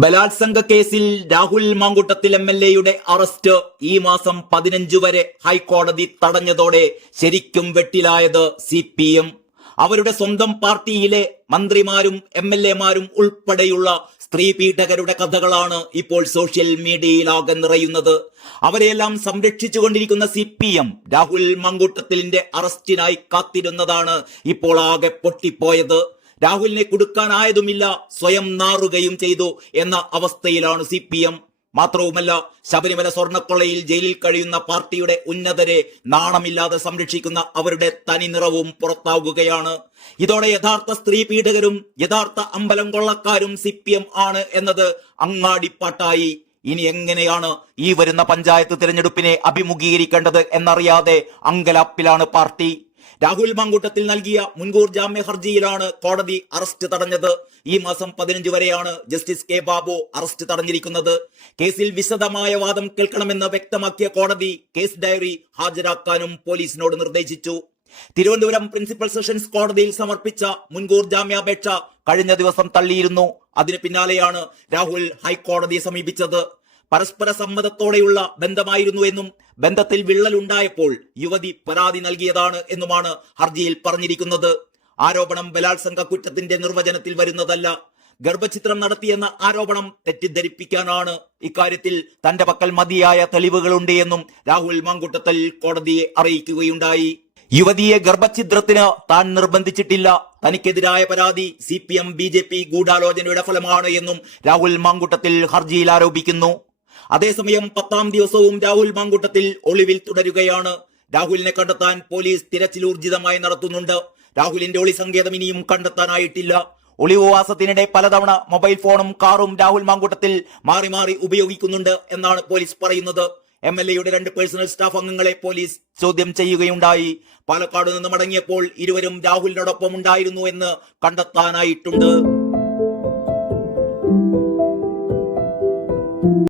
ബലാത്സംഗ കേസിൽ Rahul Mamkootathil M L എയുടെ അറസ്റ്റ് ഈ മാസം പതിനഞ്ചു വരെ ഹൈക്കോടതി തടഞ്ഞതോടെ ശരിക്കും വെട്ടിലായത് സി പി എം. അവരുടെ സ്വന്തം പാർട്ടിയിലെ മന്ത്രിമാരും എം എൽ എമാരും ഉൾപ്പെടെയുള്ള സ്ത്രീ കഥകളാണ് ഇപ്പോൾ സോഷ്യൽ മീഡിയയിലാകെ നിറയുന്നത്. അവരെയെല്ലാം സംരക്ഷിച്ചുകൊണ്ടിരിക്കുന്ന സി പി എം രാഹുൽ മങ്കൂട്ടത്തിലിന്റെ അറസ്റ്റിനായി കാത്തിരുന്നതാണ് ഇപ്പോൾ ആകെ പൊട്ടിപ്പോയത്. രാഹുലിനെ കൊടുക്കാനായതുമില്ല സ്വയം നാറുകയും ചെയ്തു എന്ന അവസ്ഥയിലാണ് സി പി എം. മാത്രവുമല്ല ശബരിമല സ്വർണക്കൊള്ളയിൽ ജയിലിൽ കഴിയുന്ന പാർട്ടിയുടെ ഉന്നതരെ നാണമില്ലാതെ സംരക്ഷിക്കുന്ന അവരുടെ തനി നിറവും പുറത്താവുകയാണ്. ഇതോടെ യഥാർത്ഥ സ്ത്രീ പീഡകരും യഥാർത്ഥ അമ്പലം കൊള്ളക്കാരും സി ആണ് എന്നത് അങ്ങാടിപ്പാട്ടായി. ഇനി എങ്ങനെയാണ് ഈ വരുന്ന പഞ്ചായത്ത് തിരഞ്ഞെടുപ്പിനെ അഭിമുഖീകരിക്കേണ്ടത് എന്നറിയാതെ അങ്കലാപ്പിലാണ് പാർട്ടി. രാഹുൽ മാങ്കൂട്ടത്തിൽ നൽകിയ മുൻകൂർ ജാമ്യ ഹർജിയിലാണ് കോടതി അറസ്റ്റ് തടഞ്ഞത്. ഈ മാസം പതിനഞ്ച് വരെയാണ് ജസ്റ്റിസ് കെ ബാബു അറസ്റ്റ് തടഞ്ഞിരിക്കുന്നത്. കേസിൽ വിശദമായ വാദം കേൾക്കണമെന്ന് വ്യക്തമാക്കിയ കോടതി കേസ് ഡയറി ഹാജരാക്കാനും പോലീസിനോട് നിർദ്ദേശിച്ചു. തിരുവനന്തപുരം പ്രിൻസിപ്പൽ സെഷൻസ് കോടതിയിൽ സമർപ്പിച്ച മുൻകൂർ ജാമ്യാപേക്ഷ കഴിഞ്ഞ ദിവസം തള്ളിയിരുന്നു. അതിന് പിന്നാലെയാണ് രാഹുൽ ഹൈക്കോടതിയെ സമീപിച്ചത്. പരസ്പര സമ്മതത്തോടെയുള്ള ബന്ധമായിരുന്നു എന്നും ബന്ധത്തിൽ വിള്ളലുണ്ടായപ്പോൾ യുവതി പരാതി നൽകിയതാണ് എന്നുമാണ് ഹർജിയിൽ പറഞ്ഞിരിക്കുന്നത്. ആരോപണം ബലാത്സംഗ കുറ്റത്തിന്റെ നിർവചനത്തിൽ വരുന്നതല്ല. ഗർഭചിത്രം നടത്തിയെന്ന ആരോപണം തെറ്റിദ്ധരിപ്പിക്കാനാണ്. ഇക്കാര്യത്തിൽ തന്റെ പക്കൽ മതിയായ തെളിവുകളുണ്ട് എന്നും രാഹുൽ മാങ്കുട്ടത്തൽ കോടതിയെ അറിയിക്കുകയുണ്ടായി. യുവതിയെ ഗർഭഛിദ്രത്തിന് താൻ നിർബന്ധിച്ചിട്ടില്ല. തനിക്കെതിരായ പരാതി C P M B J P ഗൂഢാലോചനയുടെ ഫലമാണ് എന്നും രാഹുൽ മാങ്കുട്ടത്തിൽ ഹർജിയിൽ ആരോപിക്കുന്നു. അതേസമയം പത്താം ദിവസവും രാഹുൽ മാങ്കുട്ടത്തിൽ ഒളിവിൽ തുടരുകയാണ്. രാഹുലിനെ കണ്ടെത്താൻ പോലീസ് തിരച്ചിലൂർജിതമായി നടത്തുന്നുണ്ട്. രാഹുലിന്റെ ഒളി സങ്കേതം ഇനിയും കണ്ടെത്താനായിട്ടില്ല. ഒളിവുവാസത്തിനിടെ പലതവണ മൊബൈൽ ഫോണും കാറും രാഹുൽ മാങ്കൂട്ടത്തിൽ മാറി മാറി ഉപയോഗിക്കുന്നുണ്ട് എന്നാണ് പോലീസ് പറയുന്നത്. എം എൽ എയുടെ രണ്ട് പേഴ്സണൽ സ്റ്റാഫ് അംഗങ്ങളെ പോലീസ് ചോദ്യം ചെയ്യുകയുണ്ടായി. പാലക്കാട് നിന്ന് മടങ്ങിയപ്പോൾ ഇരുവരും രാഹുലിനോടൊപ്പം ഉണ്ടായിരുന്നു എന്ന് കണ്ടെത്താനായിട്ടുണ്ട്.